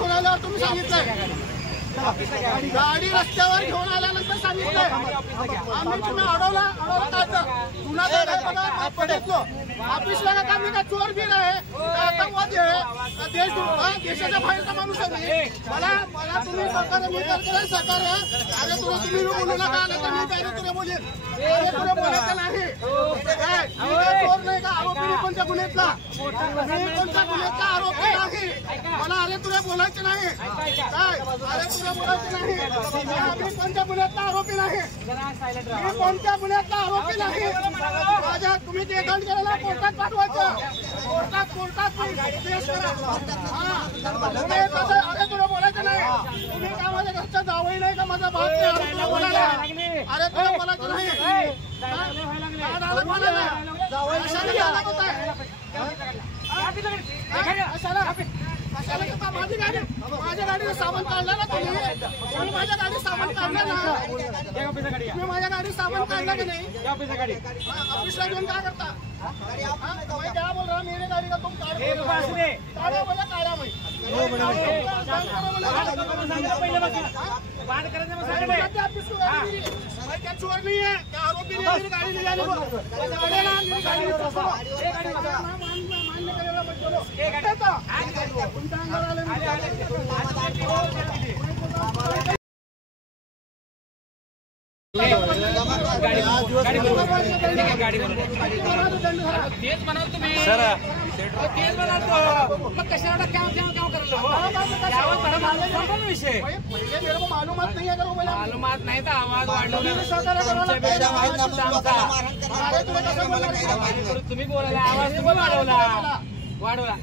घेऊन आल्यावर तुम्ही सांगितलंय, गाडी रस्त्यावर घेऊन आल्यानंतर सांगितलंय आम्ही तुम्ही अडवला गुन्हा पडतो ऑफिसला का मी का चोर बिर आहे, आतंकवादी आहे, देशाच्या बाहेरचा माणूस आहे मला तुम्ही सरकार अरे तुला तुम्ही बोलू नका आलं तर मी काय तुला बोलेल, अरे तुला बोलायचं नाही काय चोर नाही का आरोपी कोणत्या गुन्ह्यातला कोणत्या गुन्ह्यातला आरोपी नाही मला अरे तुला बोलायचं नाही काय अरे तुला बोलायचं नाही आम्ही कोणत्या गुन्ह्यातला आरोपी नाही मी कोणत्या गुन्ह्यातला आरोपी नाही माझ्या तुम्ही ते दंड करायला कोर्टात पाठवायचं कोर्टात केस करा अरे तुला बोलायचं नाही तुम्ही का माझ्या घरच्या जावई नाही का माझा भाग नाही बोलायला अरे तुला बोलायचं नाही माझ्या गाडीचं सामान काढलं ना तुम्ही माझ्या गाडीत सामान काढलं ना तुम्ही माझ्या गाडीत सामान काढलं की नाही ऑफिसला घेऊन काय करता मैं क्या बोल रहा मेरे गाड़ी का तुम काढ़ा बोला काढ़ा मैं क्या चोर नहीं है क्या आरोपी नहीं है मेरी गाड़ी ले जाने तेच म्हणाल तुम्ही सर तेच म्हणाल मग कशाला विषय मेरे को मालूमात नहीं है मालूमात नाही तर आवाज वाढवला तुम्ही बोलायला आवाज तुम्ही वाढवला